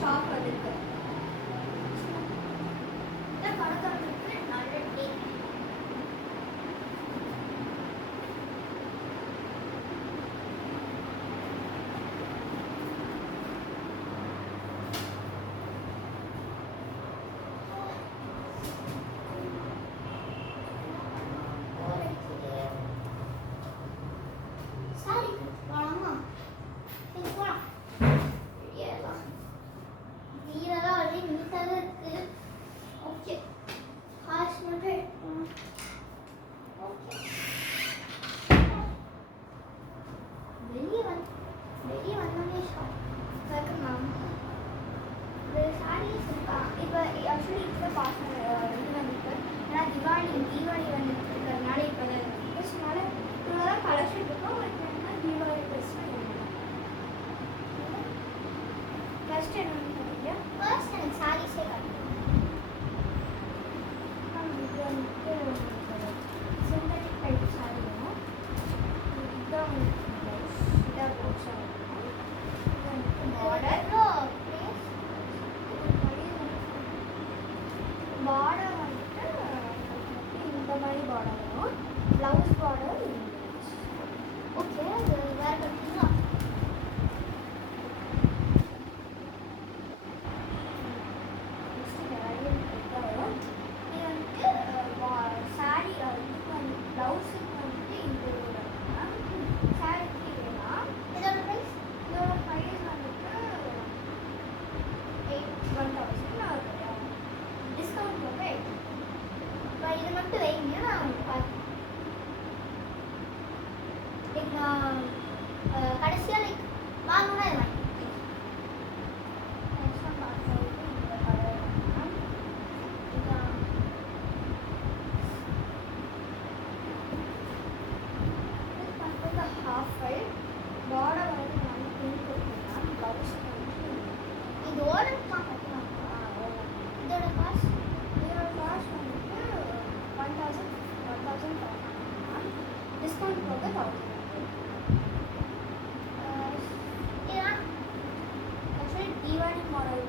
Stop வந்துருக்கு. இந்த படத்தோடக்கு நல்ல டேக் border வந்துட்டு இந்த மாதிரி border வரும். Blouse border okay. அது வேற கட்டிங்களா? கடைசியாக லைக் வாங்கணும்னா இது வாங்கி ஹாஃப் ஃபைல் பார்டர் வந்து நான் பிங்க் கொடுத்துருக்கேன். ப்ளவுஸ் இது ஓரமாக கட்டலாம். இதோட காஸ்ட் வந்துட்டு 1,500 டிஸ்கவுண்ட் போக 1,000. தீபாவளி மாடல்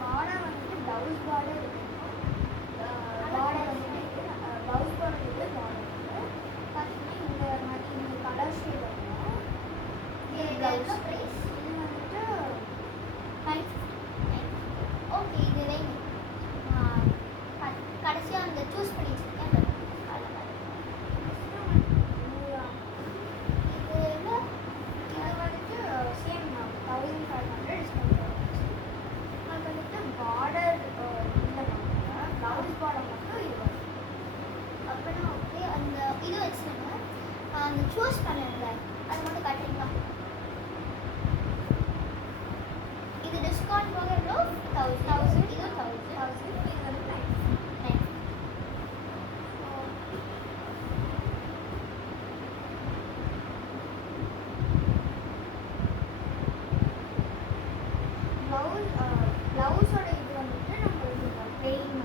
பார்டர் வந்துட்டு ப்ளவுஸ் பார்டர் பார்டர் வந்துட்டு ப்ளவுஸ் பார்டர் இருக்குது. பார்டர் பார்த்தீங்கன்னா இந்த மாதிரி இந்த கலர் ஷேட் வரும். ப்ளவுஸ் ப்ரைஸ் இது வந்துட்டு 550. ஓகே. இது வைங்க. கடைசியாக அந்த சூஸ் பண்ணி வச்சுருக்கேன். இது வச்சுருங்க. அந்த சூஸ் பண்ணல அது மட்டும் கட்டுறீங்களா? இது டிஸ்கவுண்ட் போக எவ்வளோ? 1,000. இது 1,000. இது வந்து 9. ப்ளவுஸோட இது வந்துட்டு நம்மளுக்கு பிளெயின்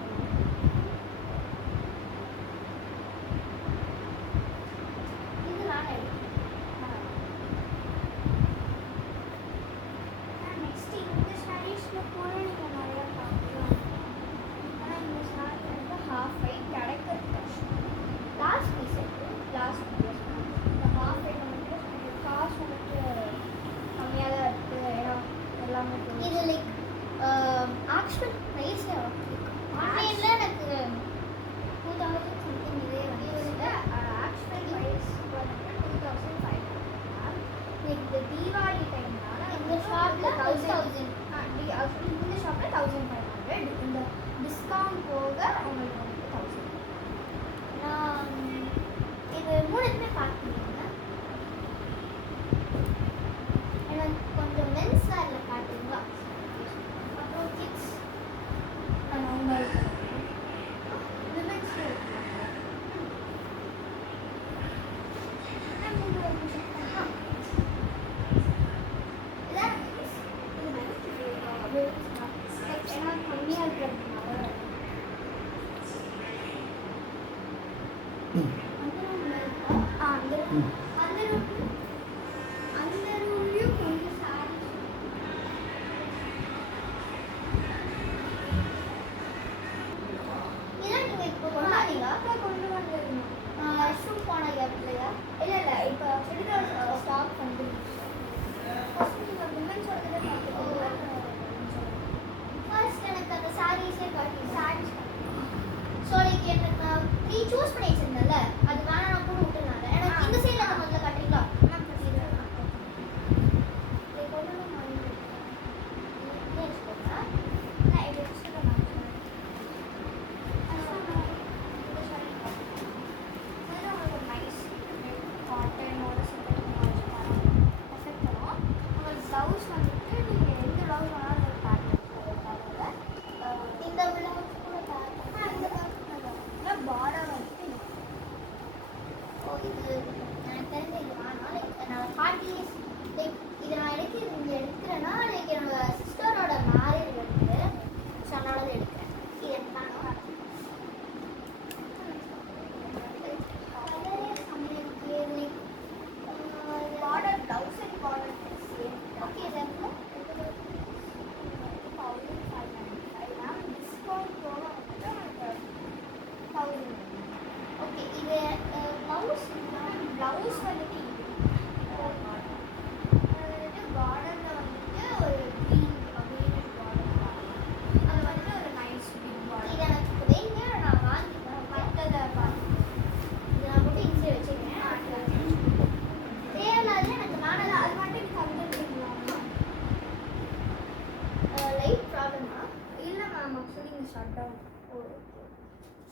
இது நான் அந்த ரூம்லயும் கொஞ்சம் சாரி இதெல்லாம் நீங்கள் இப்போ கொண்டு வந்துருங்க ரெஸ்ட்ரூம் போனால் இல்லையா இல்லை இப்போ ஃபெடிரல் ஸ்டாக் வந்து ஃபர்ஸ்ட் நீங்கள் விமன்ஸோட ஃபர்ஸ்ட் எனக்கு அந்த சாரீஸே காட்டி சாரீஸ் ஸோ லைக் எனக்கு நீ சூஸ் பண்ணி வச்சிருந்தல அது வேணா நான் கூட விட்டுனால எனக்கு இந்த சைடில் அந்த முதல்ல காட்டுறீங்களா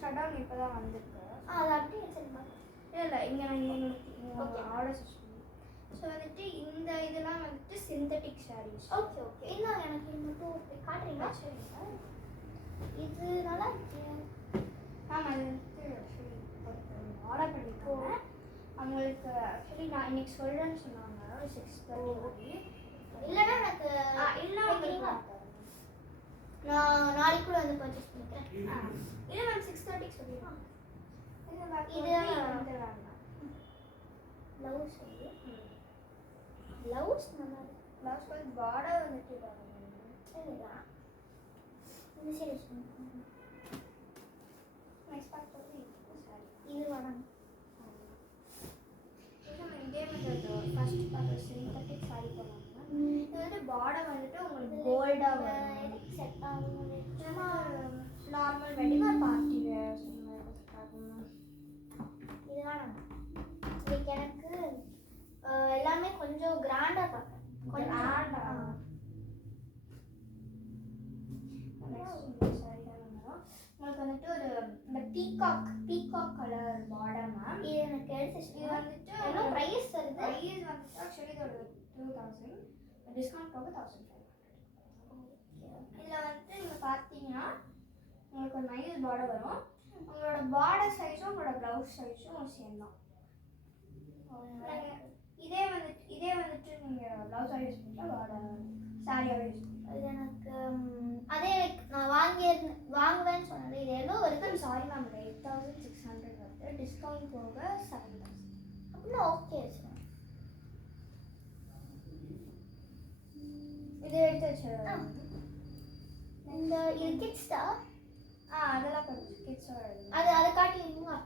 ஷட்டவுன் இப்போ தான் வந்திருக்கு அது அப்படியே இல்லை இங்கே எங்களுக்கு ஆர்டர் சிஸ்டம் ஸோ வந்துட்டு இந்த இதெல்லாம் வந்துட்டு சிந்தட்டிக் சாரீஸ் ஓகே ஓகே இல்லை எனக்கு இது மட்டும் காட்டுறீங்களா சரிங்க இது நல்லா இருக்கு மேம் அது வந்துட்டு ஆர்டர் பண்ணியிருக்கோம் அவங்களுக்கு ஆக்சுவலி நான் இன்னைக்கு சொல்கிறேன்னு சொன்னாங்க 6:30 இல்லைன்னா எனக்கு இல்லை உங்களுக்கு நான் நாளைக்கு கூட வந்து பர்ச்சேஸ் பண்ணிக்கிறேன் இல்லை மேம் 6:30 சொல்லிடுவோம் இது ப்ளவுஸ் வந்து ப்ளவுஸ் நல்லா இருக்கு ப்ளவுஸ் வந்து பார்டர் வந்துட்டு இதுதான் இந்த சைடு நெக்ஸ்ட் பார்ட் வந்து சாரி இது வேணாம் இதே மாதிரி ஃபர்ஸ்ட் பார்ட் சிந்தட்டிக் சாரி போடுவாங்க இது வந்து பார்டர் வந்துட்டு உங்களுக்கு கோல்டாக வரும் செட் ஆகும் normal wedding or party wear இதெல்லாம் இன்னைக்கு எனக்கு எல்லாமே கொஞ்சம் கிராண்டாக பார்க்குறேன் கொஞ்சம் கிராண்டாக உங்களுக்கு வந்துட்டு ஒரு இந்த பீகாக் கலர் பார்டர் மேம் இது எனக்கு எடுத்து இது வந்துட்டு எவ்வளோ ப்ரைஸ் வருது ப்ரைஸ் வந்துட்டு ஆக்சுவலி இது ஒரு 2000 டிஸ்கவுண்ட் போக 1500 இதில் வந்துட்டு நீங்கள் பார்த்தீங்கன்னா உங்களுக்கு ஒரு நைஸ் பார்டர் வரும் உங்களோட பார்டர் சைஸும் உங்களோட ப்ளவுஸ் சைஸும் சேம் தான் இதே வந்துட்டு நீங்கள் ப்ளவுஸாக யூஸ் பண்ணிட்டா பார்டர் சாரியாக யூஸ் பண்ணிட்டா அது எனக்கு அதே நான் வாங்குவேன்னு சொன்னது இது எவ்வளோ வருது சாரி மேம் 8600 வருது டிஸ்கவுண்ட் போக 7000 அப்படின்னா ஓகே சார் இது எடுத்து வச்சிருக்கேன் இந்த இது கிட்ஸ்டா அதெல்லாம் கொஞ்சம் கிட்ஸோட அதை காட்டிடுங்களா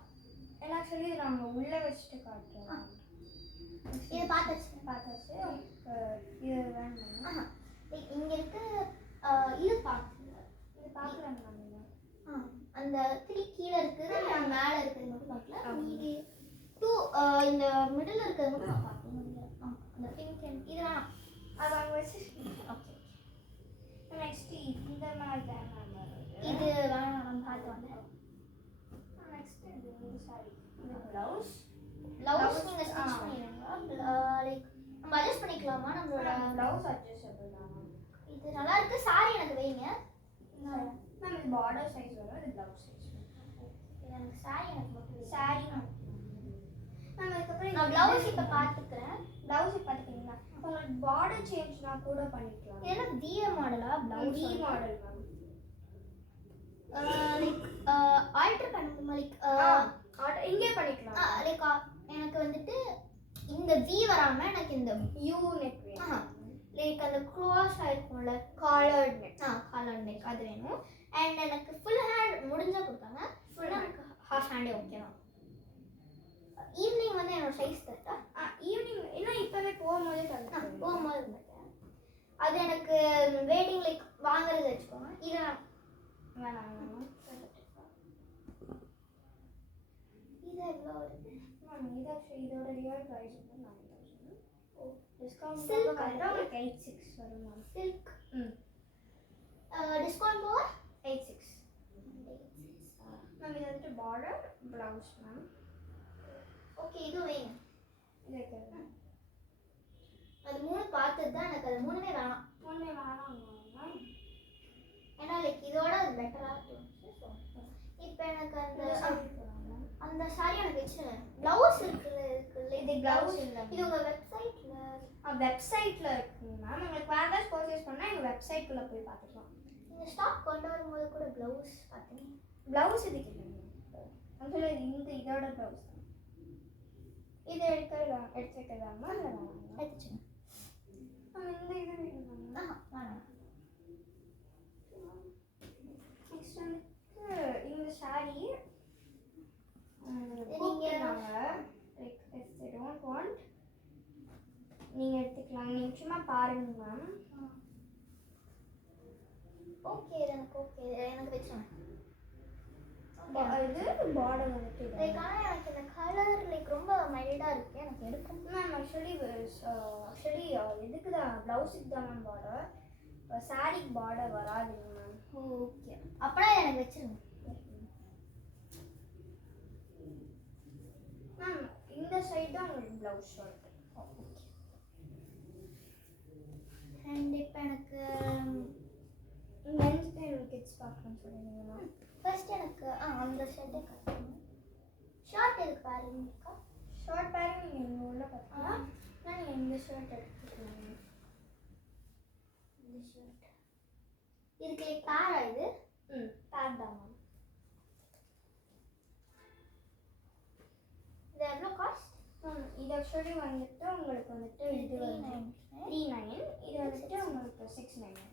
ஏன்னா ஆக்சுவலி நாங்கள் உள்ளே வச்சுட்டு காட்டுறோம் இது பார்த்தாச்சு இது வேண்டாம் இங்கே இருக்கு இது பார்க்குறேன் நான் அந்த 3 கீழே இருக்குது நான் மேலே இருக்கிறது மட்டும் பார்க்கல மீதி 2 இந்த மிடில் இருக்கிறது மட்டும் நான் பார்க்க முடியல அந்த பிங்க் இதெல்லாம் அது அங்கே வச்சு ஓகே நெக்ஸ்ட் இந்த மாதிரி தான் இது நான் பார்த்து வந்தேன் நெக்ஸ்ட் இது சாரி இந்த ப்ளவுஸ் நீங்கள் ஸ்டிச் பண்ணிடுங்க லைக் நம்ம அட்ஜஸ்ட் பண்ணிக்கலாமா நம்மளோட ப்ளவுஸ் அட்ஜஸ்டபிள் தான் இது நல்லா இருக்கு சாரி எனக்கு வைங்க மேம் இது பார்டர் சைஸ் வரும் இது ப்ளவுஸ் சைஸ் இது எனக்கு சாரி எனக்கு மட்டும் சாரி மேம் அதுக்கப்புறம் நான் ப்ளவுஸ் இப்போ பார்த்துக்கிறேன் ப்ளவுஸ் இப்போ பார்த்துக்கிங்களா உங்களுக்கு பார்டர் சேஞ்ச்னா கூட பண்ணிக்கலாம் இதெல்லாம் விஏ மாடலா blouse V model ma'am like alter பண்ணணுமா லைக் ஆல்டர் இங்கே பண்ணிக்கலாம் லைக் எனக்கு வந்துட்டு இந்த வி வராமல் எனக்கு இந்த யூ நெக் வேணும். லைக் அந்த க்ராஸ் ஆகிருக்கும்ல காலர்ட் நெக். காலர்ட் நெக் அது வேணும். அண்ட் எனக்கு ஃபுல் ஹேண்ட் முடிஞ்சால் கொடுத்தாங்க. ஃபுல்லாக எனக்கு ஹாஃப் ஹேண்டே ஓகே தான். ஈவினிங் வந்து என்னோட சைஸ் தட்டா ஈவினிங் இன்னும் இப்போவே போகும்போதே போகும்போது இருந்தேன். அது எனக்கு வெயிட்டிங் லைக் வாங்குறது வச்சுக்கோங்க. இதை வேணாம் வேணும். இது எவ்வளோ வருது மேம்? இது ஆக்சுவலி இதோட ரியல் ப்ரைஸ் வந்து 9000. ஓ டிஸ்கவுண்ட் சில்க் உங்களுக்கு 86 வரும் மேம். சில்க் டிஸ்கவுண்ட் போக 86 மேம். இது வந்துட்டு பார்டர் ப்ளவுஸ் மேம். ஓகே இது வேணும். இது அது 3 பார்த்தது தான் எனக்கு. அது 3மே வேணாம். 3மே வேணாம் மேம். ஏன்னா லைக் இதோட அது பெட்டராக இருந்துச்சு. ஸோ இப்போ எனக்கு அந்த சாரி எனக்கு வச்சுருங்க. ப்ளவுஸ் இருக்குல்ல இது ப்ளவுஸ் இல்லை. இது உங்கள் வெப்சைட்டில் இருக்குங்க மேம். உங்களுக்கு வேறு ஏதாச்சும் பர்ச்சேஸ் பண்ணால் எங்கள் வெப்சைட்குள்ளே போய் பார்த்துக்கலாம். இந்த ஸ்டாக் கொண்டு வரும்போது கூட ப்ளவுஸ் பார்த்தீங்க. ப்ளவுஸ் இதுக்கு இல்லைங்க ஆக்சுவலி இந்த இதோட ப்ளவுஸ் தான். இது எடுத்து வைக்கிறதாமா இல்லை எடுத்துச்சுங்க. இந்த இது வேணுமா? வேணாம். நெக்ஸ்ட் வந்து இந்த சாரி நீங்கள் எடுத்துக்கலாம். நீங்கள் சும்மா பாருங்க மேம். ஓகே எனக்கு ஓகே எனக்கு வச்சேன். இது பார்டர் வந்துட்டு லைக் ஆனால் எனக்கு இந்த கலர் லைக் ரொம்ப மைல்டாக இருக்குது. எனக்கு எடுக்கும் மேம். ஆக்சுவலி இதுக்கு தான் ப்ளவுஸுக்கு தான் மேம் பார்டர். சாரிக்கு பார்டர் வராதுங்க மேம். ஓகே அப்படின்னா எனக்கு வச்சுருங்க மேம். இந்த சைடு தான் உங்களுக்கு ப்ளவுஸ் வருது. ஓகே. அண்ட் இப்போ எனக்கு மென்ஸ் அண்ட் கிட்ஸ் பார்க்கணும்னு சொல்லுவீங்களா? ஃபர்ஸ்ட் எனக்கு அந்த ஷர்ட்டை கட்டணும். ஷர்ட் எதுக்கு பாருங்க இருக்கா? ஷர்ட் பாருங்க நீங்கள் இங்கே உள்ள பார்த்தீங்கன்னா நான் இந்த ஷர்ட் எடுத்துக்கிறேன். இந்த ஷர்ட் இதுக்கு லைக் பேரா இது? பேர் தான் மேம். இது எவ்வளோ காஸ்ட்? இது ஆக்சுவலி வந்துட்டு உங்களுக்கு வந்துட்டு இது 39. இது வந்துட்டு உங்களுக்கு 699.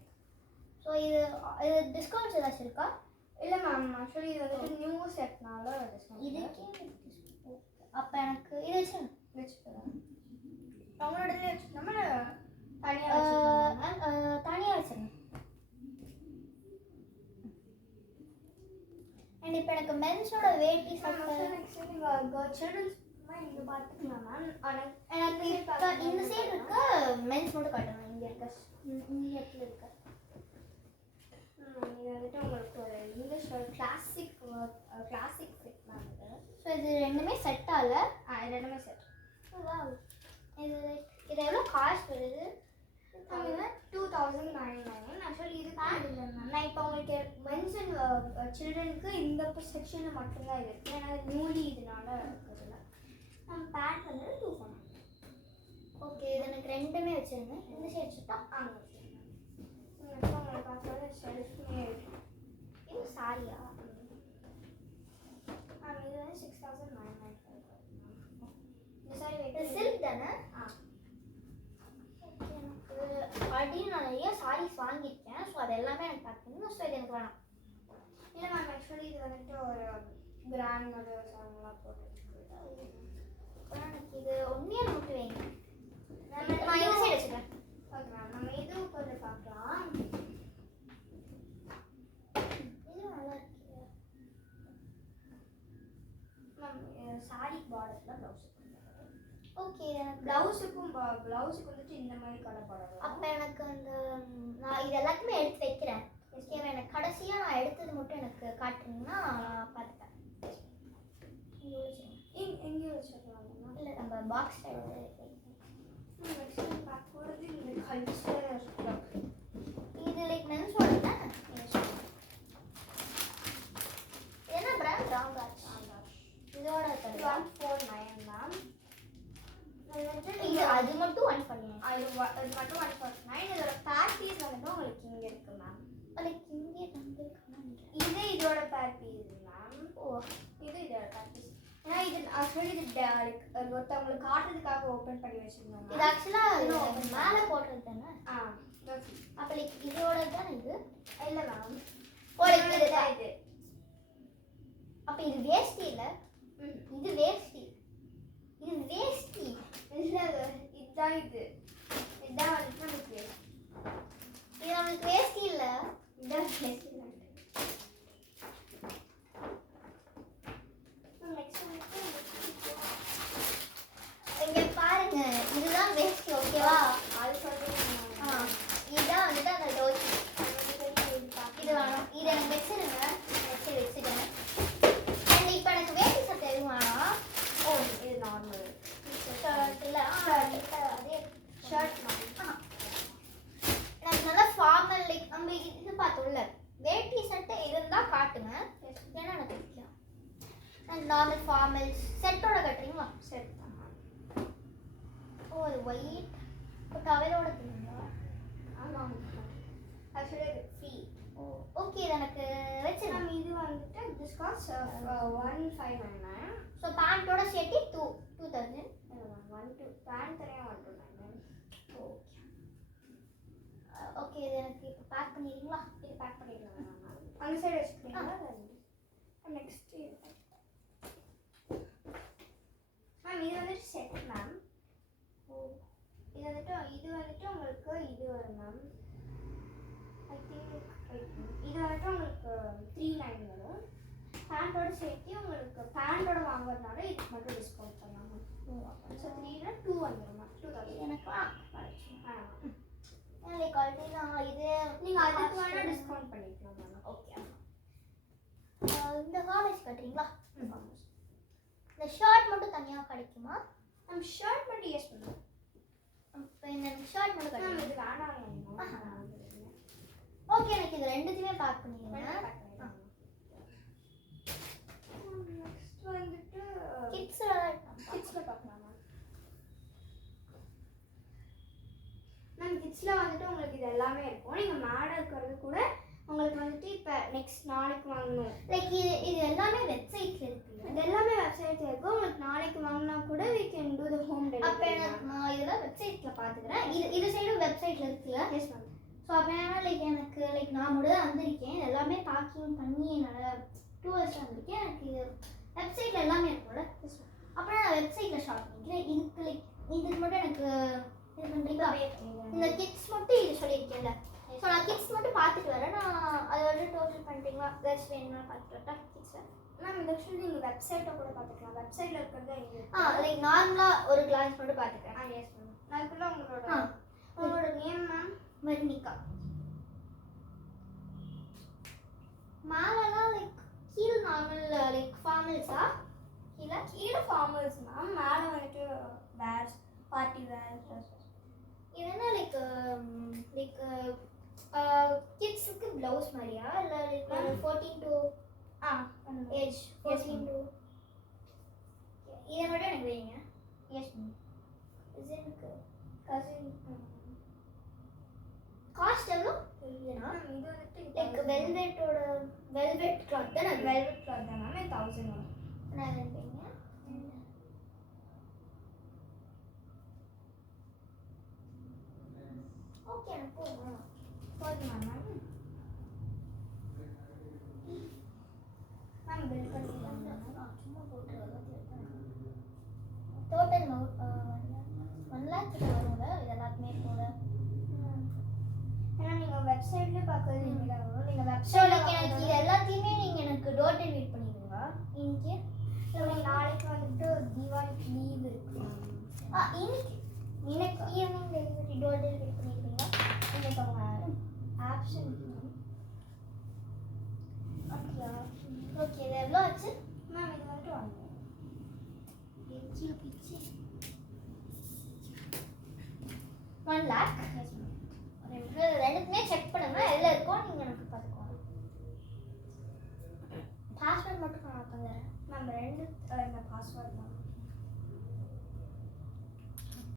ஸோ இது டிஸ்கவுண்ட்ஸ் ஏதாச்சும் இருக்கா? இல்லை மேம். ஆக்சுவலி இது வந்துட்டு நியூ செட்னால டிஸ்கவுண்ட். இதுக்கே ஓகே. அப்போ எனக்கு இது வச்சுக்கலாம். அவங்களோட இதில் நம்ம தனியாக வச்சுருங்க. அண்ட் இப்போ எனக்கு மென்ஸோட வேட்டி சில்ட்ரன்ஸ் இங்கே பார்த்துக்கலாம் மேம். எனக்கு இப்போ இந்த சைடு இருக்க மென்ஸ் மட்டும் காட்டணும். இங்கே இருக்க இந்த இடத்துல இருக்க இது வந்துட்டு உங்களுக்கு ஒரு இங்கிலீஷ் கிளாசிக் ஃபிட் மேம். இது ஸோ இது ரெண்டுமே செட் ஆகல. இது ரெண்டுமே செட். வா இது எவ்வளோ காஸ்ட் வருது? 2099. ஆக்சுவலி இது இல்லை மேம். நான் இப்போ உங்களுக்கு மென்ஸ் அண்ட் சில்ட்ரனுக்கு இந்த செக்ஷனில் மட்டும்தான் இது இருக்குது. ஏன்னா நியூலி இதனால இருக்கிறதுல நம்ம பேண்ட் வந்து 249. ஓகே இது எனக்கு ரெண்டுமே வச்சுருங்க. இந்த சைடு வச்சுட்டா வச்சுருங்க. உங்களுக்கு பார்த்தா ஷெல்ஃப்மே இது சாரியா? இது வந்து 6995. இந்த சாரி சில்க் தானே? ஓகே. எனக்கு ஆல்ரெடி நான் நிறைய சாரீஸ் வாங்கியிருக்கேன். ஸோ அது எல்லாமே எனக்கு பார்த்தீங்கன்னா ஸோ இது எனக்கு வேணாம். இல்லை மேம். ஆக்சுவலி இது வந்துட்டு ஒரு கிராண்ட் மதர்ஸ் அவங்களாம் போட்டு எனக்கு இது ஒன்றியாக மட்டும் வைங்க. நான் இந்த சைடு வச்சுக்கிறேன். Okay ma'am. நம்ம இது கொஞ்சம் பார்க்கலாம். இது நல்லா இருக்கு மேம். சாரி பார்டரில் ப்ளவுஸ். ஓகே எனக்கு ப்ளவுஸுக்கு வந்துட்டு இந்த மாதிரி கடை பார்டர். அப்போ எனக்கு அந்த நான் இது எல்லாத்தையுமே எடுத்து வைக்கிறேன். ஓகேவா? எனக்கு கடைசியாக நான் எடுத்தது மட்டும் எனக்கு காட்டுறீங்கன்னா பார்த்துப்பேன். எங்கேயும் வச்சுருக்கலாம். இல்லை நம்ம பாக்ஸ் பார்க்கும்போது இந்த கல்ச்சர் இது லைக் மென்ஸோட தான். என்ன பிராண்ட்? ராம்ராஜ். இதோட 149 மேம். இது அது மட்டும் 149. அது மட்டும் 149. இதோட பேர் பீஸ் வந்துட்டு உங்களுக்கு இங்கே இருக்குது மேம். லைக் இங்கே தந்துருக்காங்க. இது இதோட பேர் பீஸ் மேம். ஓ இது இதோட பேர் பீஸ். ஏன்னா இது ஆக்சுவலி ஆக்சுவலி இது ஒருத்தவங்களுக்கு காட்டுறதுக்காக ஓப்பன் பண்ணி வச்சிருந்தோம். இது ஆக்சுவலா மேலே போடுறது தானே? அப்போ லைக் இதோட தானே இது? இல்லை மேம், இதுதான் இது. அப்போ இது வேஷ்டி இல்லை, இது வேஷ்டி. இது வேஷ்டி இல்லை, இதுதான் இதுதான் வந்துட்டு நமக்கு இது நம்மளுக்கு வேஷ்டி இல்லை, இதுதான் வேஷ்டி. இங்க பாருங்க, இதுதான் வேஷ்டி. ஓகேவா? அது சொல்றீங்க. இதுதான் வந்துட்டு அந்த டோச்சி. இது வேணும், இதை எனக்கு வச்சிருங்க. வச்சுட்டேன். அண்ட் இப்போ எனக்கு வேஷ்டி சட்டை எதுவும் வேணாம். ஓ, இது நார்மல் ஷர்ட் இல்லை, அதே ஷர்ட். எனக்கு நல்லா ஃபார்மல் லைக் நம்ம இது பார்த்தோம்ல, வேட்டி சட்டை இருந்தால் காட்டுங்க. ஏன்னா எனக்கு பிடிக்கும். அண்ட் நார்மல் ஃபார்மல் செட்டோட கட்டுறீங்களா? செட். ஓ, அது ஒயிட் டவலோட தெரியுங்களா? ஆமாம், ஆக்சுவலி இது ஃப்ரீ. ஓ, ஓகே. இது எனக்கு வச்சு மேம் இது வந்துட்டு திஸ் காஸ்ட் 1,599. ஸோ பேண்ட்டோட சேர்த்து 2,000. 1,2 பேண்ட் தரேன் 1,299. Okay okay. இது எனக்கு இப்போ பேக் பண்ணிடுறீங்களா? இது பேக் பண்ணிடலாம் மேம். அந்த சைடு வச்சுக்கிறீங்களா? நெக்ஸ்ட் மேம் இது வந்துட்டு செட் மேம். ஓ, இது வந்துட்டு உங்களுக்கு இது வரும் மேம். ஐ திங்க் இது வந்துட்டு உங்களுக்கு 3,900 வரும். பேண்டோட சேர்த்து உங்களுக்கு பேண்டோட வாங்குறதுனால இதுக்கு மட்டும் டிஸ்கவுண்ட் பண்ணலாம் மேம். ஸோ 3னா 2 வந்துடும் மேம். 2,000 எனக்கு லைக் ஆல்ரெடி நான் இது நீங்கள் அதுக்கு வேணால் டிஸ்கவுண்ட் பண்ணிக்கலாம் மேம். ஓகே. இந்த காலேஜ் கட்டுறீங்களா? இந்த ஷர்ட் மட்டும் தனியாக கிடைக்குமா? நம்ம ஷர்ட் மட்டும் யூஸ் பண்ணுவோம். இப்போ இந்த ஷர்ட் மட்டும் மேம் கட்டுறீங்க? இது வேணாம். ஓகே, எனக்கு இது ரெண்டுத்தையுமே பேக் பண்ணிடுங்க. நெக்ஸ்ட் வந்துட்டு கிட்ஸில் பார்க்கலாம் மேம். மேம் கிட்ஸில் வந்துட்டு உங்களுக்கு இது எல்லாமே இருக்கும். நீங்கள் மேலே இருக்கிறது கூட உங்களுக்கு வந்துட்டு இப்போ நெக்ஸ்ட் நாளைக்கு வாங்கணும். லைக் இது எல்லாமே வெப்சைட்டில் இருக்குல்ல? இது எல்லாமே வெப்சைட்டில் இருக்கும். உங்களுக்கு நாளைக்கு வாங்கினா கூட we can do the home அப்போ delivery. எனக்கு நான் இதெல்லாம் வெப்சைட்டில் பார்த்துக்கிறேன். இது சைடும் வெப்சைட்டில் இருக்குல்ல? Yes ma'am. ஸோ அப்போ ஏன்னா எனக்கு நான் மட்டும் தான் வந்திருக்கேன். எல்லாமே பேக்கிங் பண்ணி என்னால் 2 hours வந்திருக்கேன். எனக்கு வெப்சைட்டில் எல்லாமே இருக்கும்ல? அப்புறம் நான் வெப்சைட்டில் ஷாப் பண்ணிக்கிறேன். இதுக்கு லைக் இதுக்கு மட்டும் எனக்கு இது பண்ணுறீங்களா? இந்த கிட்ஸ் மட்டும் இது சொல்லியிருக்கேன்ல, ஸோ நான் கிட்ஸ் மட்டும் பார்த்துட்டு வரேன். நான் அதை வந்து டோட்டல் பண்ணிட்டீங்களா? ப்ளஸ் வேணும்னா பார்த்துட்டு வரட்டா கிட்ஸை? மேம் இந்த ஆக்சுவலி நீங்கள் வெப்சைட்டை கூட பார்த்துக்கலாம். வெப்சைட்டில் இருக்கிறது இங்கே. லைக் நார்மலாக ஒரு கிளாஸ் மட்டும் பார்த்துக்கிறேன். Yes ma'am. அதுக்குள்ளே உங்களோட நேம் மேம்? மர்னிகா. மேலெல்லாம் லைக் கீழே நார்மல் லைக் ஃபார்மல்ஸா? கீழே ஃபார்மல்ஸ் மேம். மேலே வந்துட்டு வேர்ஸ், பார்ட்டி வேர்ஸ். இது என்ன லைக் கிட்ஸுக்கு ப்ளவுஸ் மாதிரியா இல்லை லைக் 14 to ஏஜ் 14 to இதை மட்டும் எனக்கு வைங்க. Yes ma'am. இது எனக்கு காஸ்ட் எவ்வளோ? இதுனா இது வந்துட்டு லைக் வெல்வெட் கிளாத் தானே? வெல்வெட் கிளாத் தான் மேம். 1,000 வரும். நான் வைங்க. ஓகே, எனக்கு போதும் மேம். மேம் பில் பண்ணிக்கலாம் மேம். சும்மா போட்டு டோட்டல் 1 lakh கிட்ட வரும்ல இது எல்லாத்துமே கூட? ஏன்னா நீங்கள் வெப்சைட்லேயே பார்க்குறது நீங்கள் தான் வரும். நீங்கள் ஸோ வெப்சைட்டில் லைக் எனக்கு இது எல்லாத்தையுமே நீங்கள் எனக்கு டோர் டெலிவரி பண்ணிடுங்க இன்னைக்கு. நாளைக்கு வந்துட்டு தீபாவளிக்கு லீவ் இருக்கு மேம். இன்னைக்கு ஈவினிங் டெலிவரி டோர் டெலிவரி பண்ணிடுவீங்களா? இன்னைக்கு அவங்க ஆப்ஷன் மேம். அப்படியா? ஓகே. இது எவ்வளோ ஆச்சு மேம்? இது வந்துட்டு வாங்க. $1 lakh.